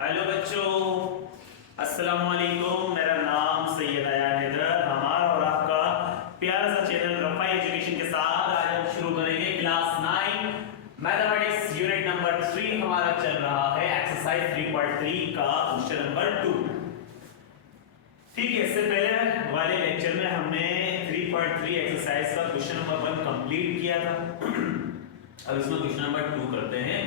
Hello बच्चों, अस्सलाम वालेकुम। मेरा नाम सैयद अयान हैदर, हमारा और आपका प्यारा सा चैनल रफाई एजुकेशन के साथ आज हम शुरू करेंगे क्लास 9 मैथमेटिक्स यूनिट नंबर 3। हमारा चल रहा है एक्सरसाइज 3.3 का क्वेश्चन नंबर 2। ठीक है, इससे पहले वाले लेक्चर में हमने 3.3 एक्सरसाइज का क्वेश्चन नंबर 1 कंप्लीट किया था। अब इसमें क्वेश्चन नंबर 2 करते हैं।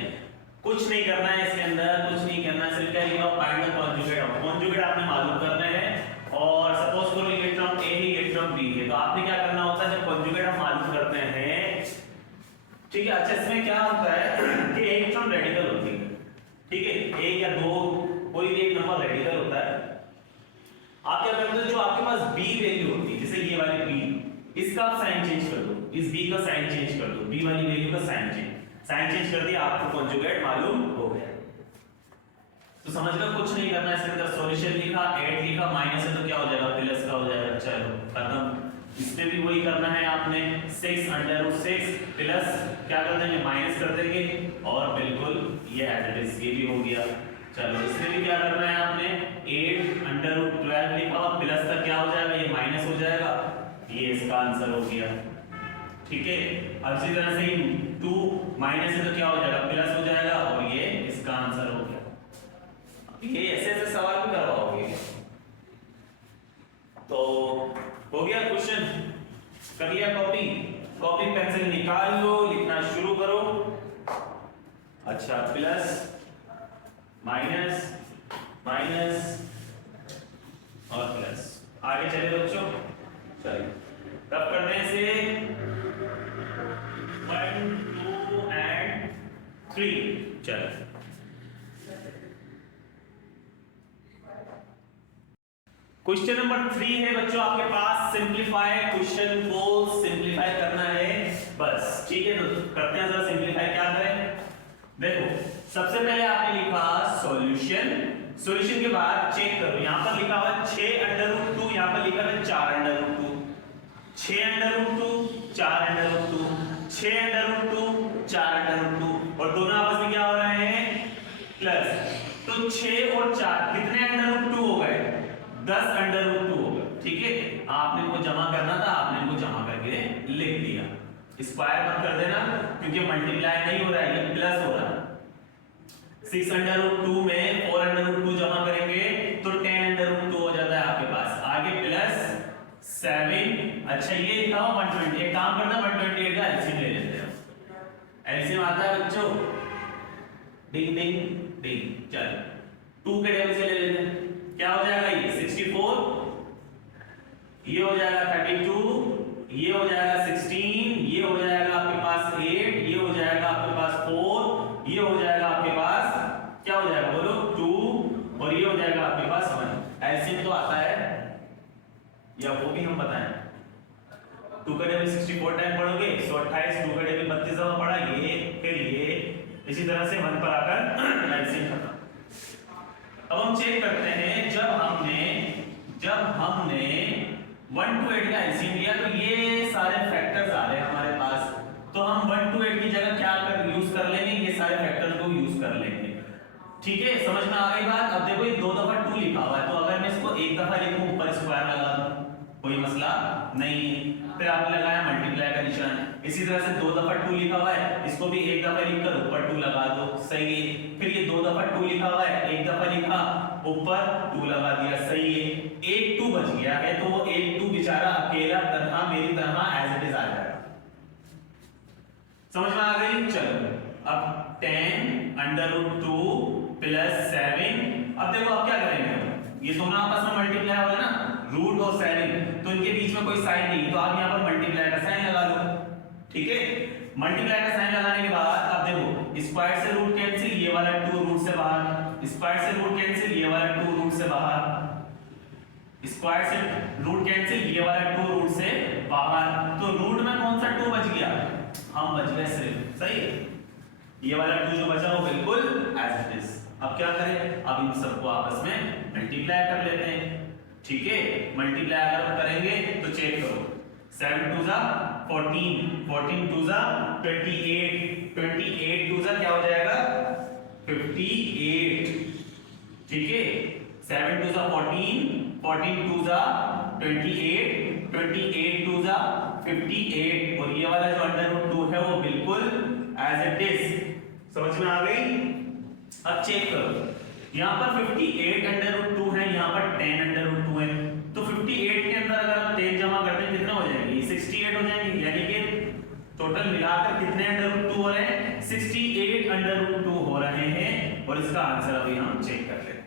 कुछ नहीं करना है इसके अंदर, कुछ नहीं करना है, सिर्फ क्या लिखा find the conjugate of. Conjugate आपने मालूम करना है और सपोज करो ये टर्म ए है, ये टर्म बी है, तो आपने क्या करना होता है जब कॉन्जुगेट हम मालूम करते हैं। ठीक है, अच्छा इसमें क्या होता है कि एक टर्म रेडिकल होती है। ठीक है, एक या दो कोई भी एक नंबर रेडिकल होता है। आप क्या करते हो, जो आपके पास बी वैल्यू होती है, जैसे ये वाली बी, इसका आप साइन चेंज कर दो, इस बी का साइन चेंज कर दो, बी वाली वैल्यू का साइन चेंज कर दिया, आपको कॉन्जुगेट मालूम हो गया। तो समझ लो, कुछ नहीं करना है इसके अंदर। सॉल्यूशन लिखा, 8 लिखा, माइनस है तो क्या हो जाएगा, प्लस का हो जाएगा। चलो खत्म। इसमें भी वही करना है आपने, 6√6 प्लस क्या कर देंगे, माइनस कर देंगे और बिल्कुल ये एज इट इज ये भी हो गया। चलो इसमें भी क्या करना है आपने, 8√12 लिखा और प्लस का क्या हो जाएगा, ये माइनस हो जाएगा, ये इसका आंसर हो गया। ठीक है, अब इसी तरह से 2 माइनस है तो क्या हो जाएगा, प्लस हो जाएगा और ये इसका आंसर हो गया। ये ऐसे ऐसे सवाल भी करवाओगे तो हो गया क्वेश्चन। कर लिया कॉपी, कॉपी पेंसिल निकाल लो, लिखना शुरू करो। अच्छा, प्लस माइनस माइनस और प्लस, आगे चले बच्चों। चलिए तब करने से 1 2 and 3। चलो क्वेश्चन नंबर 3 है बच्चों आपके पास। सिंपलीफाई, क्वेश्चन को सिंपलीफाई करना है बस। ठीक है, तो करते हैं जरा सिंपलीफाई। क्या करें, देखो सबसे पहले आपने लिखा सॉल्यूशन, सॉल्यूशन के बाद चेक करो, यहां पर लिखा हुआ 6√2, यहां पर लिखा है 4√2, 6√2 4√2, 6√2 4√2 और दोनों आपस में क्या हो रहे हैं, प्लस। तो 6 और 4 कितने √2 हो गए, 10√2 हो गए। ठीक है, आपने इनको जमा करना था, आपने इनको जमा करके लिख दिया। स्क्वायर मत कर देना क्योंकि मल्टीप्लाई नहीं हो रहा है, ये प्लस हो रहा है। 6√2 में 4√2 जमा करेंगे तो 10√2 हो जाता है आपके पास। आगे प्लस 7। अच्छा ये लिखा हो 120, एक काम करना 128 का एलसीएम ले लेते हैं। एलसीएम आता है बच्चों, डिंग डिंग डिंग। चलो 2 के टेबल से ले लेते हैं, क्या हो जाएगा, ये 64, ये हो जाएगा 32, ये हो जाएगा 16, ये हो जाएगा आपके पास 8, ये हो जाएगा आपके पास 4, ये हो जाएगा आपके पास क्या हो जाएगा बोलो 2 और ये हो जाएगा आपके पास 1। एलसीएम तो आता है या वो भी हम बताएं। 2 का टेबल 64 टाइम पढ़ोगे 128, 2 का टेबल 32 दफा पढ़ा, ये फिर ये, इसी तरह से 1 पर आकर एलसीएम खत्म। अब हम चेक करते हैं, जब हमने 1 to 8 का एलसीएम लिया तो ये सारे फैक्टर्स आ रहे हैं हमारे पास, तो हम 1 to 8 की जगह क्या यूज कर लेंगे, ये सारे फैक्टर्स को यूज कर लेंगे। ठीक है, समझ में आ गई बात। अब देखो ये 2 दफा 2 लिखा हुआ है, तो अगर मैं इसको एक दफा लिखूं ऊपर स्क्वायर लगा दूं कोई मसला नहीं। फिर आपने लगाया मल्टीप्लाई का निशान, इसी तरह से 2 दफा 2 लिखा हुआ है, इसको भी एक दफा लिखकर ऊपर 2 लगा दो, सही है। फिर ये 2 दफा 2 लिखा हुआ है, एक दफा लिखा ऊपर 2 लगा दिया, सही है। एक 2 बच गया है तो वो एक 2 बेचारा अकेला तन्हा मेरी तरह एज इट इज आ जाएगा। समझ में आ गई। चलो अब 10√2 प्लस 7। अब देखो अब क्या करेंगे, ये दोनों आपस में मल्टीप्लाई हो गए ना, रूट और 7, तो इनके बीच में कोई साइन नहीं, तो आप यहाँ पर मल्टीप्लाई का साइन लगा लो। ठीक है, मल्टीप्लाई का साइन लगाने के बाद अब देखो स्क्वायर से रूट कैंसिल, ये वाला 2 रूट से बाहर, स्क्वायर से रूट कैंसिल, ये वाला 2 रूट से बाहर, स्क्वायर से रूट कैंसिल, ये वाला 2 रूट से बाहर। तो रूट में कौन सा 2 बच गया, हम बच गए सिर्फ, सही। ये वाला 2 जो बचा वो बिल्कुल एज इट इज। अब क्या करें, अब इन सबको आपस में मल्टीप्लाई कर लेते हैं। ठीक है, मल्टीप्लाई अगर करेंगे तो चेक करो, 7 2 जा 14, 14 2 जा 28, 28 2 जा क्या हो जाएगा 58। ठीक है, 7 2 14, 14 2 28, 28 2 58, और ये वाला जो अंडर रूट 2 है वो बिल्कुल एज इट इज। समझ में आ गई? अब चेक करो, यहाँ पर 58 अंडर रूट 2 है, यहाँ पर 10 अंडर रूट 2 है, तो 58 के अंदर अगर हम 10 जमा करते हैं कितना हो जाएंगे? 68 हो जाएंगे, यानी कि टोटल मिलाकर कितने अंडर रूट 2 हो रहे हैं? 68 अंडर रूट 2 हो रहे हैं, और इसका आंसर अभी हम चेक कर लेते हैं।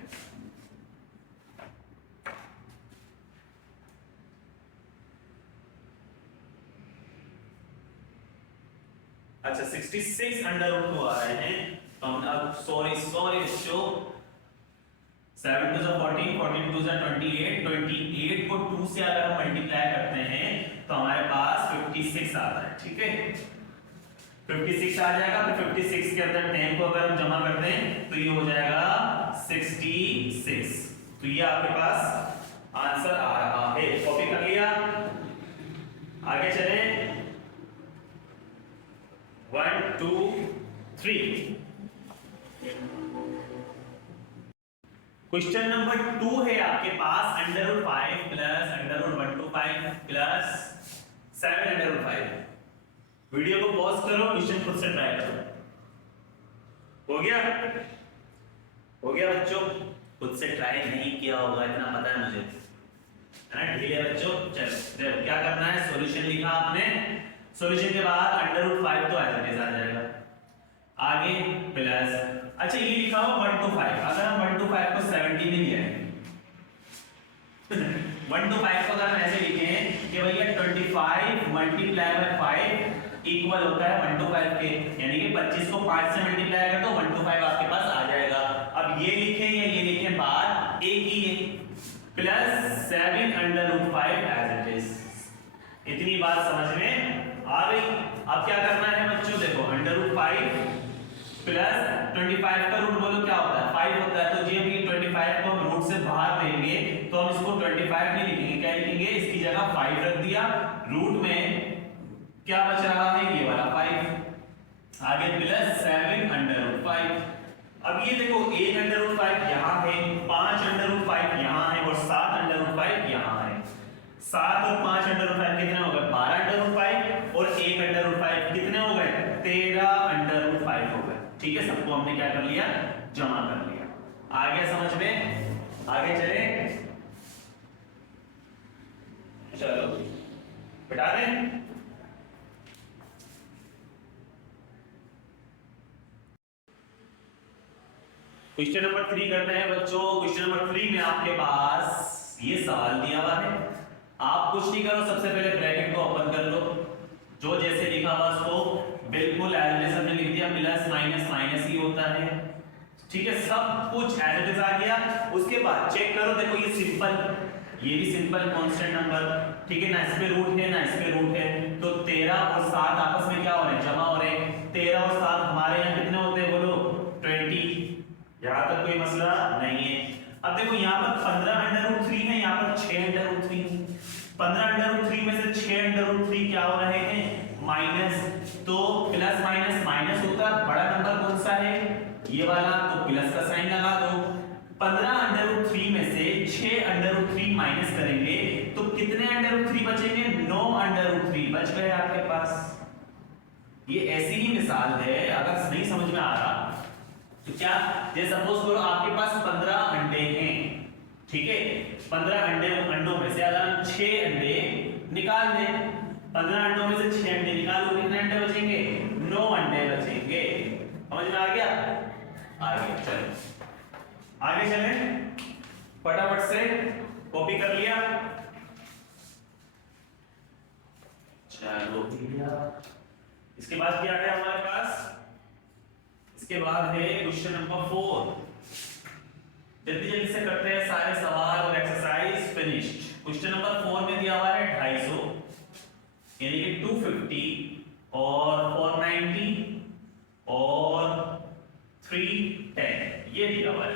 अच्छा 66 अंडर रूट 2 आ रहे हैं, तो हम अब सॉरी शो 7 2 14, 14 2 28, 28 को 2 से अगर हम मल्टीप्लाई करते हैं तो हमारे पास 56 आता है। ठीक है, 56 आ जाएगा, फिर 56 के अंदर 10 को अगर हम जमा करते हैं तो ये हो जाएगा 66। तो ये आपके पास आंसर आ रहा है। कॉपी कर लिया, आगे चले 1 2 3। क्वेश्चन नंबर 2 है आपके पास, under root 5 plus under root 125 plus 7 under root 5। Video को पॉज करो, क्वेश्चन खुद से ट्राई करो। हो गया? हो गया बच्चों? खुद से ट्राई नहीं किया होगा इतना पता है मुझे, है ना? ठीक है बच्चों, चलो क्या करना है, सॉल्यूशन लिखा आपने, सॉल्यूशन के बाद अंडर रूट 5 तो एज इट इज आ जाएगा, आगे प्लस, अच्छा ये लिखा हो 1 to 5, अगर हम 1 to 5 को 70 में लिया है 1 to 5 को अगर हम ऐसे लिखे हैं कि भैया 25 मल्टीप्लाई बाय 5 इक्वल होता है 1 to 5 के, यानी कि 25 को 5 से मल्टीप्लाई कर दो 1 to 5 आपके पास आ जाएगा। अब ये लिखें या ये लिखें, बात एक ही है, plus 7 under root 5 as it is. इतनी बात समझ में आ गई? अब क्या करना है बच्चों, देखो अंडर रूट 5 प्लस 25 का रूट बोलो क्या होता है? 5 होता है, तो जी अभी 25 को हम रूट से बाहर लेंगे तो हम इसको 25 नहीं लिखेंगे, क्या लिखेंगे? इसकी जगह 5 रख दिया, रूट में क्या बच रहा है? ये वाला 5, आगे प्लस 7 अंडर रूट 5। अब ये देखो 1 अंडर रूट 5 यहाँ है, 5 अंडर रूट 5 यहाँ है, और 7 अंडर रूट 5 यहाँ है। 7 और 5 अंडर रूट 5 कितने हो गए? 12 अंडर रूट 5, और 1 अंडर रूट 5 कितने हो गए? 13 अंडर रूट 5 हो गए। ठीक है, सबको हमने क्या कर लिया? जमा कर लिया। आगे समझ में? आगे चले, चलो बिठा दें। क्वेश्चन नंबर 3 करते हैं बच्चों। क्वेश्चन नंबर 3 में आपके पास ये सवाल दिया हुआ है, आप कुछ नहीं करो, सबसे पहले ब्रैकेट को ओपन कर लो, जो जैसे लिखा हुआ उसको बिल्कुल एज इट इज हमने लिख दिया, प्लस माइनस माइनस ही होता है। ठीक है, सब कुछ एज इट इज आ गया। उसके बाद चेक करो, देखो ये सिंपल, ये भी सिंपल कांस्टेंट नंबर, ठीक है ना, इस पे रूट है ना इस पे रूट है, तो 13 और 7 आपस में क्या हो रहे हैं? जमा हो रहे हैं। 13 और 7 हमारे यहाँ कितने होते हैं बोलो? 20। यहाँ तक कोई मसला नहीं है। अब देखो यहाँ पर 15 अंडर रूट 3 है, यहाँ पर 6 अंडर रूट 3। 15 अंडर रूट 3 में से 6 अंडर रूट 3 क्या हो रहे हैं? माइनस, तो प्लस माइनस माइनस होता है, बड़ा नंबर कौन सा है? ये वाला, तो प्लस का साइन लगा दो। 15 अंडर रूट 3 में से 6 अंडर रूट 3 माइनस करेंगे तो कितने अंडर रूट 3 बचेंगे? 9 अंडर रूट 3 बच गए आपके पास। ये ऐसी ही मिसाल है, अगर नहीं समझ में आ रहा तो क्या, जैसे सपोज करो आपके पास 15 अंडे हैं, ठीक है, 15 अंडों में से अगर हम 6 अंडे निकाल दें, 15 अंडों में से 6 अंडे निकालो, कितने अंडे बचेंगे? 9 अंडे बचेंगे। समझ में आ गया? आगे चलो, आगे चले, फटाफट से कॉपी कर लिया, चलो भैया। इसके बाद क्या है हमारे पास? इसके बाद है क्वेश्चन नंबर 4। जल्दी जल्दी से करते हैं सारे सवाल और एक्सरसाइज फिनिश्ड। क्वेश्चन नंबर 4 में दिया हुआ है 250, यानी कि 250 और 490 और 310 ये दिया हुआ है।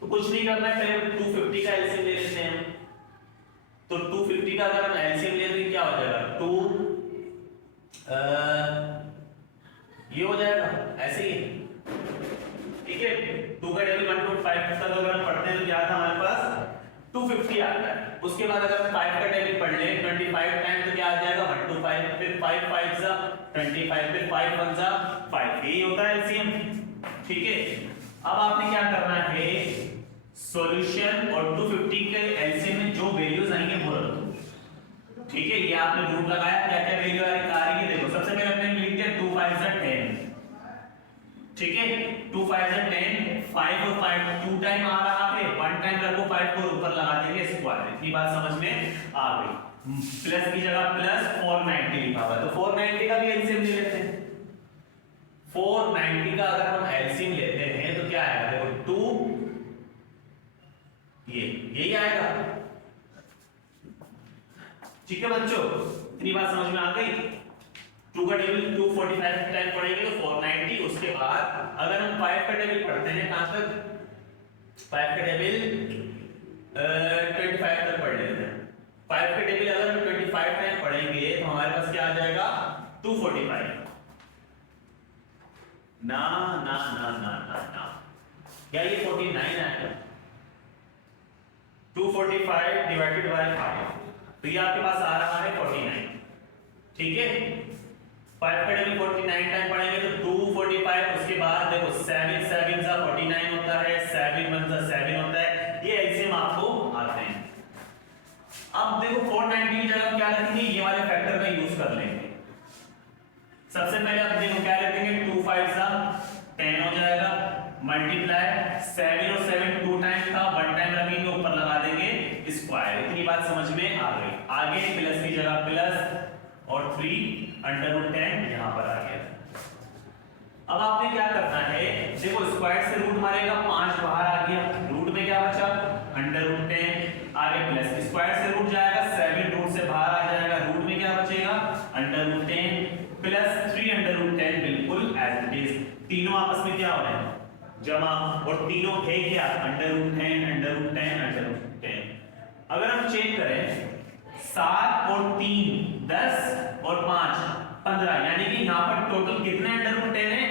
तो कुछ नहीं करना है, पहले 250 का एलसीएम ले लेते हैं। तो 250 का अगर हम एलसीएम ले लें क्या हो जाएगा? 2 ये हो जाएगा ऐसे ही, ठीक ठीक है। 2 का टेबल 1.5 तक अगर हम पढ़ते हैं तो क्या था हमारे पास 250 आता है। उसके बाद अगर हम 5 का टेबल पढ़ लें 25 टाइम तो क्या आ जाएगा 125, फिर 5 5 जा 25, फिर 5 1 जा 5, यही होता है एलसीएम। ठीक है, अब आपने क्या करना है सॉल्यूशन और 250 के एलसीएम में जो वैल्यूज आएंगे वो रख दो। ठीक है, ये आपने रूट लगाया क्या क्या वैल्यू आ रही है देखो। सबसे पहले हमने लिख दिया 2 5 जा 10, ठीक है 2 5 जा 10, 5 और 5 2 टाइम आ रहा है, 1 टाइम रखो 5 को ऊपर लगा देंगे स्क्वायर। इतनी बात समझ में आ गई। प्लस की जगह प्लस 490 लिखा हुआ तो 490 का भी एलसीएम ले लेते हैं। 490 का अगर हम एलसीएम लेते हैं तो क्या आएगा देखो 2 यही आएगा। ठीक है बच्चों, इतनी बात समझ में आ गई। 2 का टेबल 245 टाइम पढ़ेंगे तो 490। उसके बाद अगर हम 5 का टेबल पढ़ते हैं कहां तक 5 का टेबल 25 तक पढ़ लेते हैं। 5 का टेबल अगर हम 25 टाइम पढ़ेंगे तो हमारे पास क्या आ जाएगा 245। ना ना ना ना ना ना क्या ये 49 आएगा 245 डिवाइडेड बाय 5 तो ये आपके पास आ रहा है 49। ठीक है, 5 का टेबल 49 टाइम पढ़ेंगे तो 245। उसके बाद देखो 7 7 जा 49 होता है, 7 1 जा 7 होता है। ये एलसीएम आपको आते हैं। अब देखो 490 की जगह क्या रखेंगे ये वाले फैक्टर का यूज कर लेंगे। सबसे पहले आप देखो क्या रखेंगे 2 5 जा 10 हो जाएगा, मल्टीप्लाई 7 और 7 2 टाइम था, 1 टाइम रखेंगे ऊपर लगा देंगे स्क्वायर। इतनी बात समझ में आ गई। आगे प्लस की जगह प्लस और 3 √10 यहां पर आ गया। अब आपने क्या करना है देखो स्क्वायर से रूट मारेगा 5 बाहर आ गया, रूट में क्या बचा √10। आगे प्लस स्क्वायर से रूट जाएगा 7 रूट से बाहर आ जाएगा, रूट में क्या बचेगा √10 प्लस 3 √10 बिल्कुल एज इट इज। तीनों आपस में क्या हो रहे हैं जमा और तीनों है क्या √10 √10। अगर हम चेक करें 7 और 3 10 और 5 15 यानी कि यहां पर टोटल कितने √10 है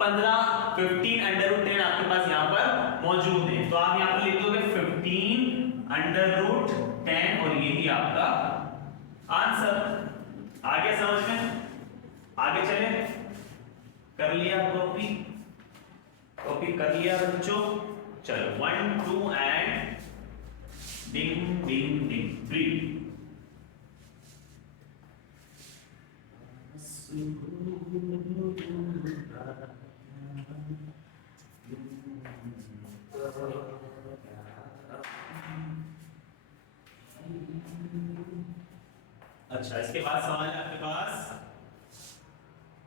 15 15 √10 आपके पास यहां पर मौजूद है। तो आप यहां पर लिख दोगे 15 √10 और यही आपका आंसर। आगे समझ में आगे चले, कर लिया कॉपी कर लिया बच्चों। चलो 1 2 एंड डिंग डिंग डिंग 3। अच्छा इसके बाद सवाल है आपके पास,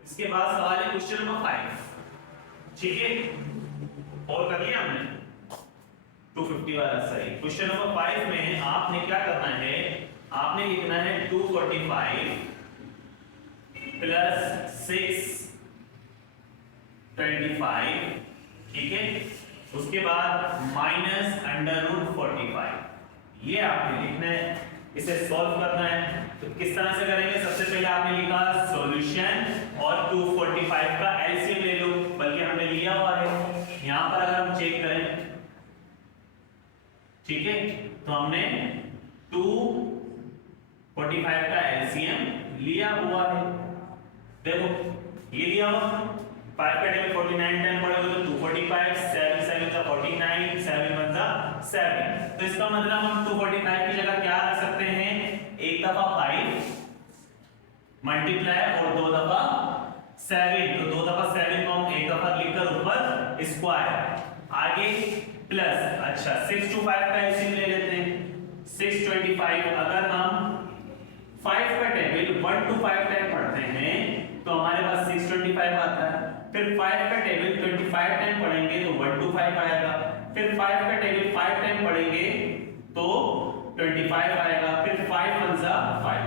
इसके बाद सवाल है क्वेश्चन नंबर 5। ठीक है, और कर लिया हमने 250 वाला सही। क्वेश्चन नंबर 5 में आपने क्या करना है आपने लिखना है 245 प्लस 6 25। ठीक है, उसके बाद माइनस √45 ये आपने लिखना है, इसे सॉल्व करना है। तो किस तरह से करेंगे सबसे पहले आपने लिखा सॉल्यूशन और 245 का एलसीएम ले लो, बल्कि हमने लिया हुआ है यहां पर अगर हम चेक करें। ठीक है, तो हमने 245 का एलसीएम लिया हुआ है। देखो ये लिया हुआ 5 का टेबल 49 टाइम पढ़ोगे तो 245 7 7 जा 49 7 1 जा 7। तो इसका मतलब हम 245 की जगह क्या रख सकते हैं एक दफा 5 मल्टीप्लाई और दो दफा 7। तो दो दफा 7 को हम एक दफा लिखकर ऊपर स्क्वायर, आगे प्लस। अच्छा 625 का एलसीएम ले लेते हैं 625। अगर हम 5 का टेबल 1 to 5 टाइम पढ़ते हैं तो हमारे पास 625 आता है। फिर 5 का टेबल 25 टाइम पढ़ेंगे तो 1 to 5 आएगा। फिर 5 का टेबल 5 टाइम पढ़ेंगे तो 25 आएगा। फिर 5 1 जा 5।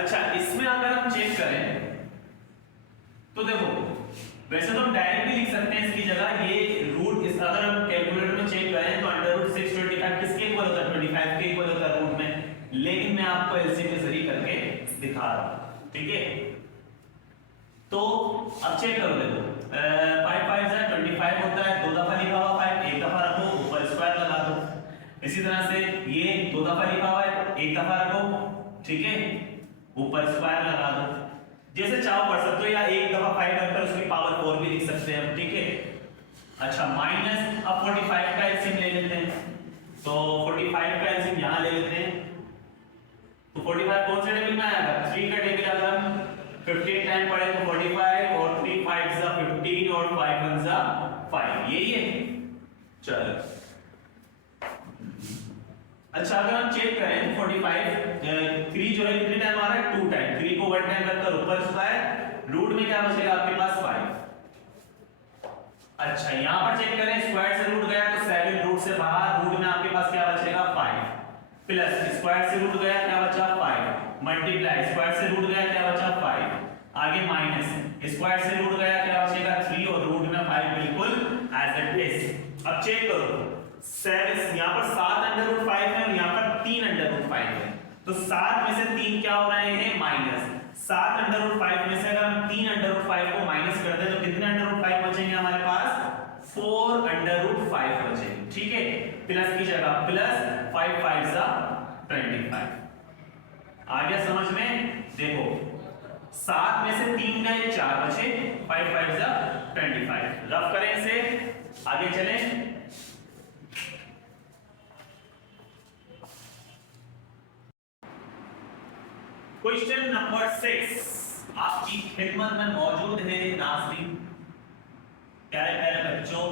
अच्छा इसमें अगर हम चेक करें तो देखो वैसे तो हम डायरेक्ट भी लिख सकते हैं इसकी जगह ये रूट इस अगर हम कैलकुलेटर में चेक करें तो √625 किसके इक्वल होता है 25 के इक्वल होता है रूट में, लेकिन मैं आपको एलसीएम के जरिए करके दिखा रहा हूं। ठीक है, तो अब चेक करो देखो 5 5 से 25 होता है, दो दफा लिखा हुआ 5, एक दफा रखो ऊपर स्क्वायर लगा दो। इसी तरह से ये दो दफा लिखा हुआ है, एक दफा रखो, ठीक है, ऊपर स्क्वायर लगा दो। जैसे चाहो पढ़ सकते हो, या एक दफा 5 रखकर उसकी पावर 4 भी लिख सकते हैं, ठीक है। अच्छा माइनस, अब 45 का एलसीएम ले लेते हैं, तो 45 का एलसीएम यहां ले लेते हैं। तो 45 कौन से टेबल में आएगा? 3 का टेबल। अगर हम 15 टाइम पढ़े तो 45 और 3 5 जा 15 और 5 1 जा 5, यही है। चलो अच्छा अगर हम चेक करें 45 3 जो है कितने टाइम आ रहा है? 2 टाइम। 3 को 1 टाइम रखकर ऊपर स्क्वायर, रूट में क्या बचेगा आपके पास? 5। अच्छा यहां पर चेक करें, स्क्वायर से रूट गया तो 7, रूट से बाहर, रूट में आपके पास क्या बचेगा? 5 प्लस स्क्वायर से रूट गया क्या बचा? 5 मल्टीप्लाई स्क्वायर से रूट गया क्या बचा? 5 आगे माइनस स्क्वायर से रूट गया क्या बचेगा? 3 और रूट में 5 बिल्कुल एज इट इज। अब चेक करो 7 यहां पर 7 अंडर रूट 5 है और यहां पर 3 अंडर रूट 5 है, तो 7 में से 3 क्या हो रहे हैं? माइनस। 7 अंडर रूट 5 में से अगर हम 3 अंडर रूट 5 को माइनस कर दें तो कितने अंडर रूट 5 बचेंगे हमारे पास? 4 अंडर रूट 5 बचेंगे, ठीक है। प्लस की जगह प्लस 5 5 जा 25। आ गया समझ में? देखो 7 में से 3 गए 4 बचे, 5 5 जा 25। रफ करें इसे, आगे चलें। क्वेश्चन नंबर 6 आपकी खिदमत में मौजूद है नाज़रीन, प्यारे प्यारे बच्चों।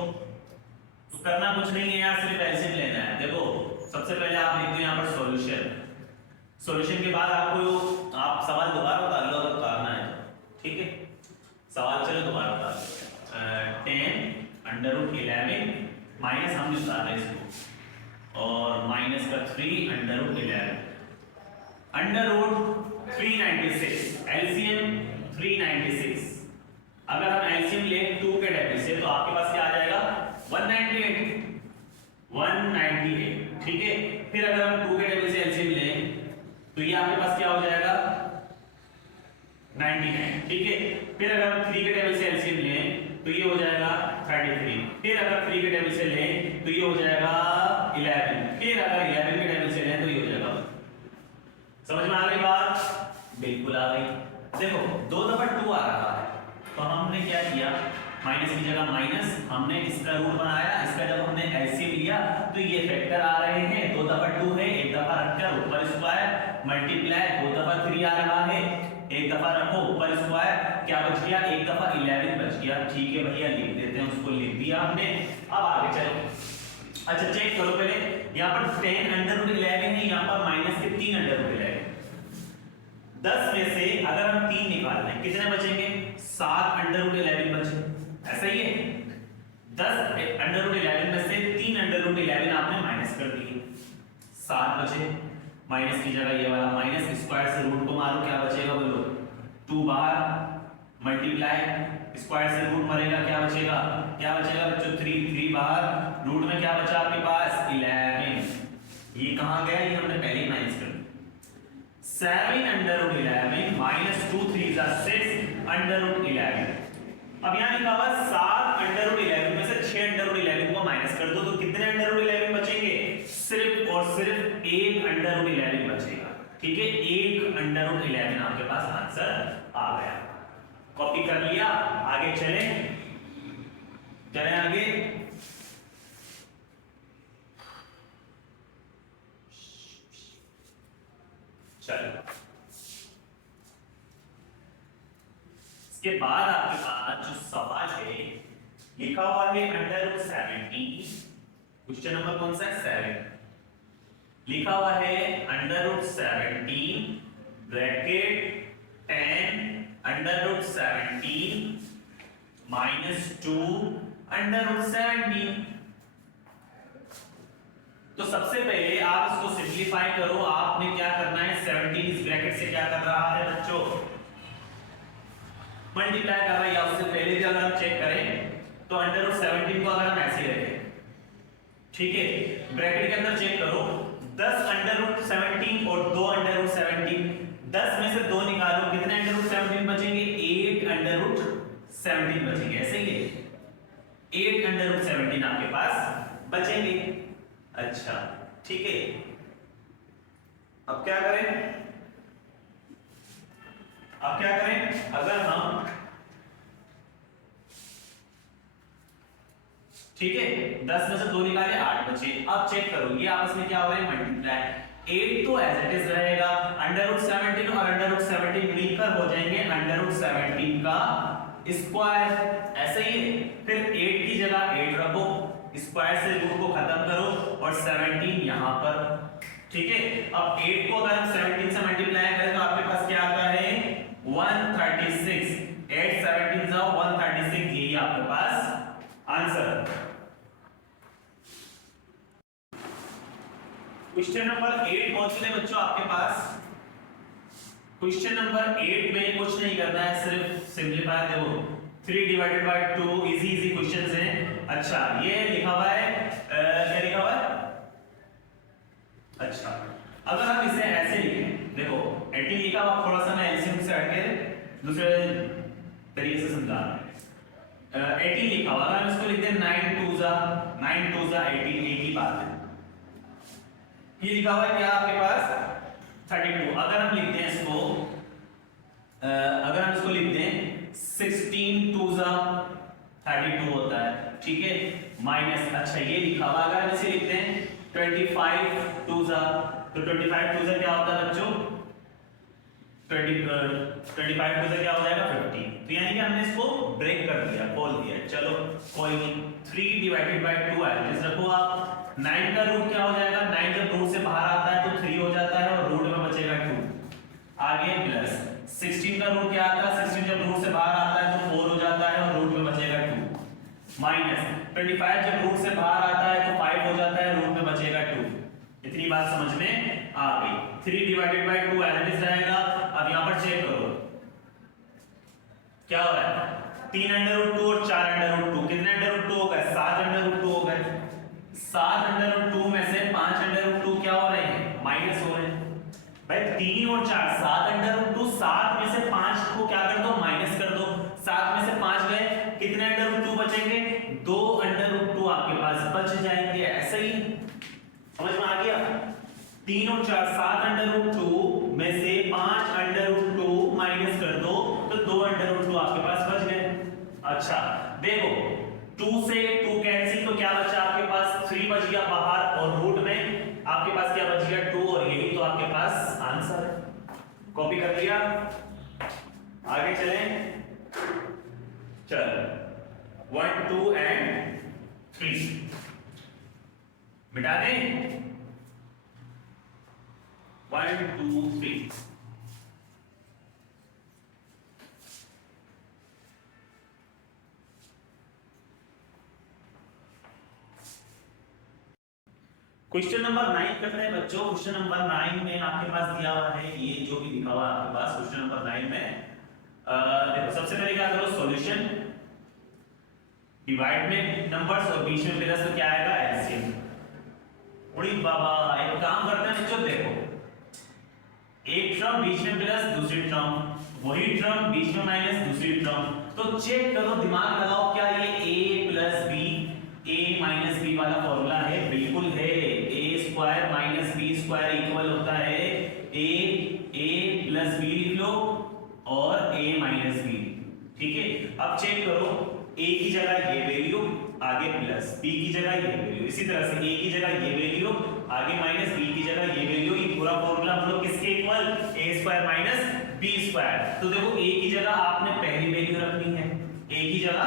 तो करना कुछ नहीं है यार, सिर्फ एलसीएम लेना है। देखो सबसे पहले आप लिख दो यहाँ पर सॉल्यूशन। सॉल्यूशन के बाद आपको आप सवाल दोबारा उतार लो अगर उतारना है, ठीक है। सवाल चलो दोबारा उतार लो। 10 अंडर रूट 11 माइनस हम उतार रहे इसको, और माइनस का 3 under root 11 under root 396, LCM 396। अगर हम एलसीएम लें 2 के टेबल से तो आपके पास क्या आ जाएगा? 198, ठीक है। फिर अगर हम 2 के टेबल से एलसीएम लें तो ये आपके पास क्या हो जाएगा? 99, ठीक है। फिर अगर हम 3 के टेबल से एलसीएम लें तो ये हो जाएगा 33। फिर अगर 3 के टेबल से लें तो ये हो जाएगा 11। फिर अगर 11 के टेबल से लें तो ये हो जाएगा। समझ में आ गई बात? बिल्कुल आ गई। देखो 2 दफा 2 आ रहा है, तो हमने क्या किया? माइनस की जगह माइनस, हमने इसका रूट बनाया, इसका जब हमने एलसीएम लिया तो ये फैक्टर आ रहे हैं। 2 दफा 2 है, एक दफा रखकर ऊपर स्क्वायर मल्टीप्लाई, 2 दफा 3 आ रहा है, एक दफा रखो ऊपर स्क्वायर, क्या बच गया? एक दफा 11 बच गया, ठीक है भैया लिख देते हैं, उसको लिख दिया हमने। अब आगे चलो। अच्छा चेक करो पहले, यहाँ पर 10 अंडर रूट 11 है, यहाँ पर माइनस के 3 अंडर रूट 11। 10 में से अगर हम 3 निकाल लें कितने बचेंगे? 7 अंडर रूट 11 बचे, ऐसा ही है। 10 अंडर रूट 11 में से 3 अंडर रूट 11 आपने माइनस कर दिए, 7 बचे। माइनस की जगह ये वाला माइनस, स्क्वायर से रूट को मारो, क्या बचेगा बोलो? 2 बाहर मल्टीप्लाई, स्क्वायर से रूट मरेगा, क्या बचेगा? क्या बचेगा बच्चों? 3 बाहर, रूट में क्या बचा आपके पास? 11। ये कहां गया? ये हमने पहले ही माइनस कर दिया। 7 अंडर रूट 11 माइनस 2 3 जा 6 अंडर रूट 11। अब यहां लिखा हुआ 7 अंडर रूट 11 में से 6 अंडर रूट 11 को माइनस कर दो तो कितने अंडर रूट 11 बचेंगे? सिर्फ और सिर्फ 1 अंडर रूट 11 बचेगा, ठीक है। 1 अंडर रूट 11 आपके पास आंसर आ गया। कॉपी कर लिया, आगे चलें आगे। चलो इसके बाद आपके पास जो सवाल है लिखा हुआ है अंडर रूट 17। क्वेश्चन नंबर कौन सा है? 7। लिखा हुआ है under root 17 bracket 10 under root 17 minus 2 under root 17। तो सबसे पहले आप इसको सिंपलीफाई करो। आपने क्या करना है? 17 इस ब्रैकेट से क्या कर रहा है बच्चों? मल्टीप्लाई कर रहा है। या उससे पहले भी अगर हम चेक करें तो अंडर रूट 17 को अगर हम ऐसे रखें, ठीक है, ब्रैकेट के अंदर चेक करो 10 अंडर रूट 17 और 2 अंडर रूट 17। 10 में से 2 निकालो, कितने अंडर रूट 17 बचेंगे? 8 अंडर रूट 17 बचेंगे, ऐसे ही है 8 अंडर रूट 17 आपके पास बचेंगे। अच्छा ठीक है, अब क्या करें, अगर हम ठीक है 10 में से 2 निकाले 8 बचे। अब चेक करो ये आपस में क्या हो रहा है, मल्टीप्लाई। 8 तो एज इट इज रहेगा, अंडर रूट 17 और अंडर रूट 17 मिलकर हो जाएंगे अंडर रूट 17 का स्क्वायर, ऐसे ही है। फिर 8 की जगह 8 रखो, स्क्वायर से रूट को खत्म करो और 17 यहां पर, ठीक है। अब 8 को अगर हम 17 से मल्टीप्लाई करें तो आपके पास क्या आता है 136, 8 17 जाओ 136, यही आपके पास आंसर। क्वेश्चन नंबर 8 पहुंच गए बच्चों आपके पास। क्वेश्चन नंबर 8 में कुछ नहीं करना है, सिर्फ सिंपलीफाई, देखो 3 डिवाइडेड बाय 2, इजी क्वेश्चंस हैं। अच्छा ये लिखा हुआ है क्या लिखा हुआ है, अच्छा अगर हम इसे ऐसे लिखें, देखो 18 लिखा हुआ, थोड़ा सा मैं एलसीएम से हट के दूसरे तरीके से समझा रहा हूं। 18 लिखा हुआ, अगर हम इसको लिखते हैं 9 2 जा 18, एक ही बात है। ये लिखा हुआ है क्या आपके पास 32, अगर हम लिखते हैं इसको, अगर हम इसको लिखते हैं 16 2 जा 32 होता है, ठीक है, माइनस, अच्छा ये लिखा हुआ, अगर हम इसे लिखते हैं 25 2 जा, तो 25 2 जा क्या होता है बच्चों 25 2 जा क्या हो जाएगा 50, तो यानी कि हमने इसको ब्रेक कर दिया, खोल दिया। चलो कोई नहीं, 3 डिवाइडेड बाय 2 है, इस रखो आप। 9 का रूट क्या हो जाएगा, 9 जब रूट से बाहर आता है तो 3 हो जाता है और रूट में बचेगा 2, आगे प्लस 16 का रूट क्या आता है, 16 जब रूट से बाहर आता है तो 4 हो जाता है और रूट में बचेगा 2, माइनस 25 जब रूट से बाहर आता है तो 5 हो जाता है, रूट में बचेगा 2। इतनी बात समझ में आ गई। 3 divided by 2 as it is रहेगा। अब यहां पर चेक करो क्या हो रहा है, 3 अंडर रूट 2 और 4 अंडर रूट 2, कितने अंडर रूट 2 हो गए, 7 अंडर रूट 2 हो गए। 7 अंडर रूट 2 में से 5 अंडर रूट 2 क्या हो रहे हैं, माइनस हो रहे हैं। भाई 3 और 4, 7 अंडर रूट 2, 7 में से 5 को क्या कर दो, माइनस कर दो, 7 में से 5 गए, कितने अंडर रूट 2 बचेंगे, 2 अंडर रूट 2 आपके पास बच जाएंगे, ऐसे ही समझ में आ गया। 3 और 4, 7 अंडर रूट 2 में से 5 अंडर रूट 2 माइनस कर दो तो 2 अंडर रूट 2 आपके पास बच गए। अच्छा देखो 2 से 2 कैंसिल, तो क्या बचा आपके पास 3 बच गया बाहर और रूट में आपके पास क्या बच गया 2, और यही तो आपके पास आंसर है। कॉपी कर लिया, आगे चलें, चल 1 2 एंड 3 मिटा दें, 1 2 3। क्वेश्चन नंबर 9 कर रहे हैं बच्चों। क्वेश्चन नंबर 9 में आपके पास दिया हुआ है, ये जो भी लिखा हुआ है आपके पास क्वेश्चन नंबर 9 में, देखो सबसे पहले क्या करो, सॉल्यूशन, डिवाइड में नंबर्स और बीच में प्लस, तो क्या आएगा एलसीएम। उड़ी बाबा, एक काम करते हैं बच्चों, देखो एक टर्म बीच में प्लस, दूसरी टर्म वही टर्म बीच में माइनस, दूसरी टर्म, तो चेक करो, दिमाग लगाओ, क्या ये a plus B, a minus B वाला फॉर्मूला है, बिल्कुल है। a square minus B square equal होता है a प्लस बी लिख लो और a माइनस बी, ठीक है। अब चेक करो, a की जगह ये वैल्यू, आगे प्लस, b की जगह ये वैल्यू, इसी तरह से a की जगह ये वैल्यू, आगे माइनस, b की जगह ये वैल्यू, ये पूरा फॉर्मूला हम लोग किसके equal, a square minus b square. तो देखो a की जगह आपने पहली वैल्यू रखनी है, a की जगह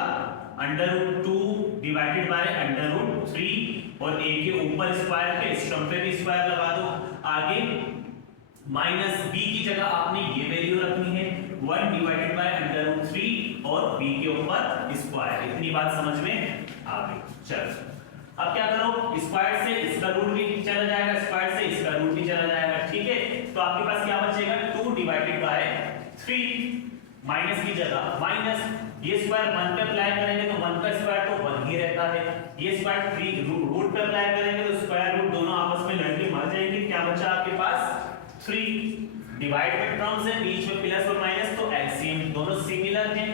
under root 2 divided by under root 3 और a के ऊपर स्क्वायर के, इस टर्म पे भी स्क्वायर लगा दो, आगे माइनस b की जगह आपने ये वैल्यू रखनी है 1 डिवाइडेड बाय अंडर रूट 3 और b के ऊपर स्क्वायर। इतनी बात समझ में आ गई। चलो अब क्या करो, स्क्वायर से इसका रूट भी चला जाएगा, स्क्वायर से इसका रूट भी चला जाएगा, ठीक है। तो आपके पास क्या बचेगा 2 डिवाइडेड बाय 3, माइनस की जगह माइनस, ये स्क्वायर 1 पे अप्लाई करेंगे तो 1 का स्क्वायर तो 1 ही रहता है, ये स्क्वायर 3 रूट पे अप्लाई करेंगे तो स्क्वायर रूट दोनों आपस में लड़के मर जाएंगे। क्या बचा आपके पास 3, डिवाइड में टर्म्स है, बीच में प्लस और माइनस, तो एलसीएम दोनों सिमिलर हैं,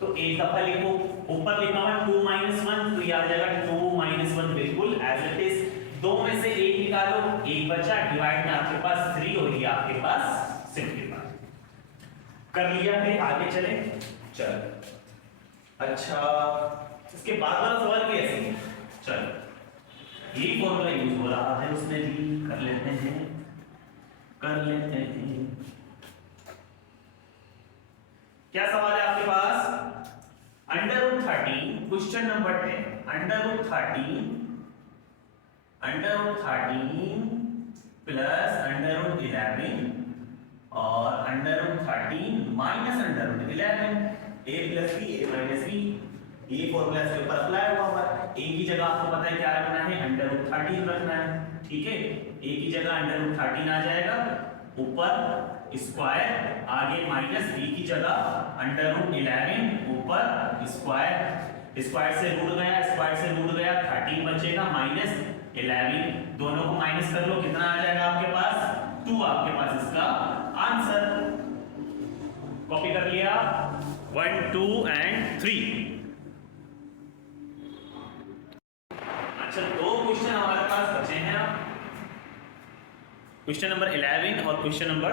तो एक दफा लिखो, ऊपर लिखा हुआ 2 - 1 तो ये आ जाएगा 2 - 1 बिल्कुल एज इट इज। दो में से एक निकालो, एक बचा, डिवाइड में आपके पास 3 और ये आपके पास सिंपलीफाई कर लिया है। आगे चले, चल अच्छा इसके बाद वाला सवाल कैसे, चलो ये फॉर्मूला यूज हो रहा है उसमें भी कर लेते हैं। क्या सवाल है आपके पास, √13 क्वेश्चन नंबर 10, √13 प्लस √11 और √13 minus √11, a plus b a minus b, ये फॉर्मूला इसके ऊपर अप्लाई हुआ है। a की जगह आपको पता है क्या रखना है, √13 रखना है, ठीक है। a की जगह √13 आ जाएगा, ऊपर स्क्वायर, आगे माइनस, b की जगह √11 ऊपर स्क्वायर, स्क्वायर से रूट गया, स्क्वायर से रूट गया, 13 बचेगा माइनस 11, दोनों को माइनस कर लो, कितना आ जाएगा आपके पास 2, आपके पास इसका आंसर। कॉपी कर लिया 1 2 एंड 3। अच्छा, दो क्वेश्चन हमारे पास बचे हैं, क्वेश्चन नंबर 11 और क्वेश्चन नंबर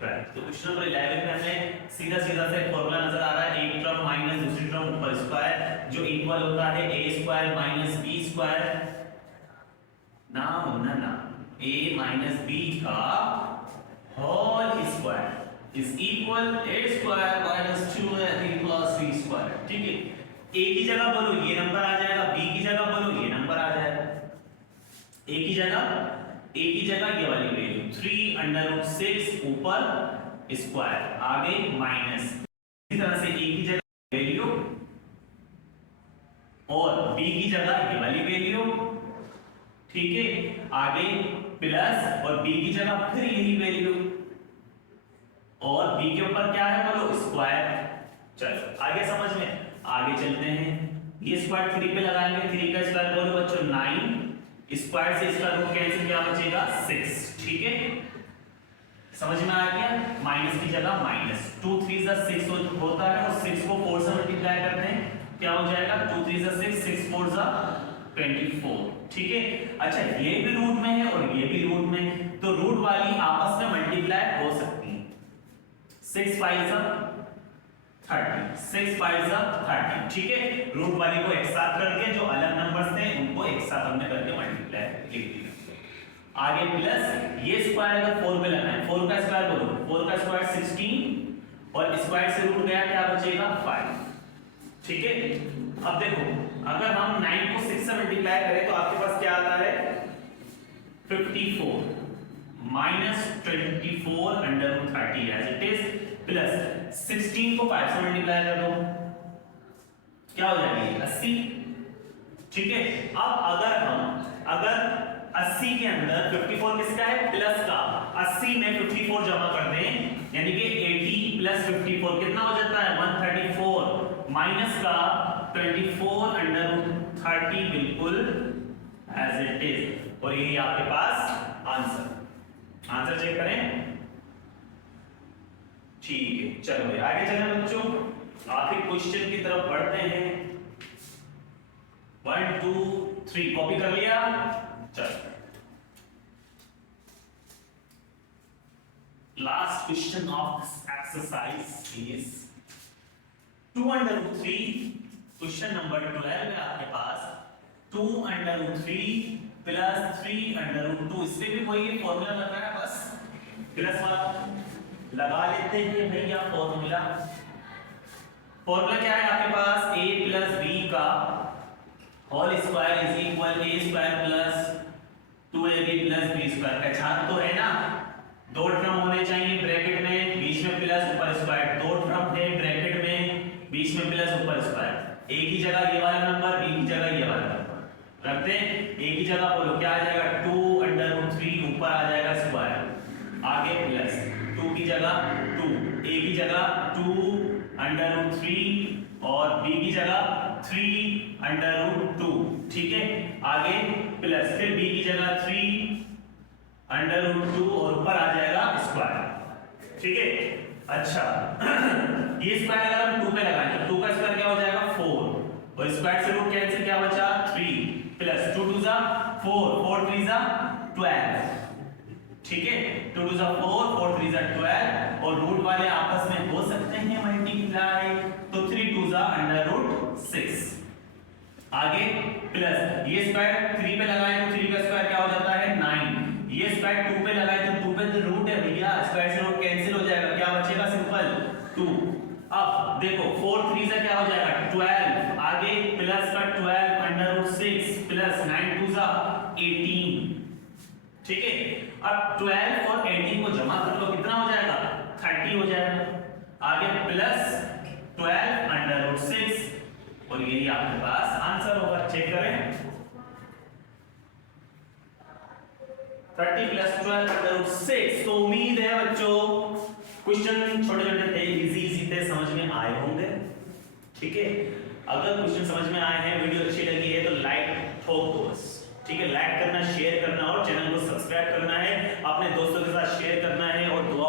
12। तो क्वेश्चन नंबर 11 में हमें सीधा सीधा से फॉर्मूला नजर आ रहा है, एक टर्म माइनस दूसरी टर्म ऊपर स्क्वायर, जो इक्वल होता है a² माइनस b², ना a माइनस b का whole square is equal a² minus 2ab plus b², ठीक है। a की जगह बोलो ये नंबर आ जाएगा, b की जगह बोलो ये नंबर आ जाएगा। a की जगह ये वाली वैल्यू 3√6 ऊपर स्क्वायर, आगे माइनस, इसी तरह से a की जगह वैल्यू और b की जगह ये वाली वैल्यू, ठीक है, आगे प्लस और b की जगह फिर यही वैल्यू और b के ऊपर क्या है बोलो स्क्वायर। चलो आगे समझ में, आगे चलते हैं। ये स्क्वायर 3 पे लगाएंगे, 3 का स्क्वायर बोलो बच्चों 9, स्क्वायर से इसका रूट कैंसिल, क्या बचेगा 6, ठीक है, समझ में आ गया। माइनस की जगह माइनस, 2 3 6 होता है और 6 को 4 से मल्टीप्लाई करते हैं, क्या हो जाएगा 2 3 6 6 4 24, ठीक है। अच्छा, ये भी रूट में है और ये भी रूट में, तो रूट वाली आपस में मल्टीप्लाई हो सकती है। 6 5 30, 6 5 30, ठीक है। रूट वाली को एक साथ कर दिया, जो अलग नंबर्स थे उनको एक साथ हमने करके मल्टीप्लाई लिख दिया। आगे प्लस, ये स्क्वायर अगर 4 पे लगाना है, 4 का स्क्वायर बोलो, 4 का स्क्वायर 16 और स्क्वायर से रूट गया, क्या बचेगा 5, ठीक है। अब देखो, अगर हम 9 को 6 से मल्टीप्लाई करें तो आपके पास क्या आता है 54 minus 24 √30 as it is, plus 16 को 5 से मल्टीप्लाई कर दो, क्या हो जाएगी 80, ठीक है। अब अगर 80 के अंदर 54 किसका है, प्लस का, 80 में 54 जमा कर दें, यानी कि 80 प्लस 54 कितना हो जाता है 134, माइनस का 24 √30 बिल्कुल एज इट इज, और यही आपके पास आंसर चेक करें, ठीक है। चलो भाई आगे चलें बच्चों, आखिरी क्वेश्चन की तरफ बढ़ते हैं। 1 2 3 कॉपी कर लिया, चलो last question of this exercise is 2√3, question number 12 में आपके पास 2√3 प्लस 3√2, इसमें भी वही फॉर्मूला लग रहा है, बस प्लस वाला लगा लेते हैं भैया। फॉर्मूला क्या है आपके पास, a प्लस b का whole square is equal a² plus 2ab plus b²। पहचान तो है ना, दो टर्म होने चाहिए ब्रैकेट में, बीच में प्लस ऊपर स्क्वायर, दो टर्म है ब्रैकेट में, बीच में प्लस ऊपर स्क्वायर, a की जगह ये वाला नंबर, b की जगह ये वाला नंबर रखते हैं। a की जगह बोलो क्या आ जाएगा 2√3 ऊपर आ जाएगा स्क्वायर, आगे प्लस 2 की जगह 2, a की जगह 2√3 और b की जगह 3√2, ठीक है, आगे प्लस, फिर b की जगह 3√2 और ऊपर आ जाएगा स्क्वायर, ठीक है। अच्छा ये स्क्वायर अगर हम 2 पे लगाएं तो 2 का स्क्वायर क्या हो स्क्वायर से रूट कैंसिल, क्या बचा 3 प्लस 2 2 जा 4 4 3 जा 12, ठीक है 2 2 जा 4 4 3 जा 12 और रूट वाले आपस में हो सकते हैं मल्टीप्लाई, तो 3 2 जा √6। आगे प्लस ये स्क्वायर 3 पे लगाए तो 3 का स्क्वायर क्या हो जाता है 9, ये स्क्वायर 2 पे लगाए तो 2 पे तो रूट है भैया, स्क्वायर से रूट कैंसिल हो जाएगा, क्या बचेगा सिंपल 2। अब देखो 4 3 से क्या हो जाएगा 12, आगे प्लस का 12 √6 प्लस 9 2 जा 18, ठीक है। अब 12 और 18 को जमा कर लो, कितना हो जाएगा 30 हो जाएगा, आगे प्लस 12 √6 और यही आपके पास आंसर होगा। चेक करें 30 प्लस 12 √6। तो उम्मीद है बच्चों क्वेश्चन छोटे छोटे थे, इजी थे, समझ में आए होंगे, ठीक है। अगर क्वेश्चन समझ में आए हैं, वीडियो अच्छी लगी है तो लाइक ठोक दो बस, ठीक है। लाइक करना, शेयर करना और चैनल को सब्सक्राइब करना है, अपने दोस्तों के साथ शेयर करना है और दुआ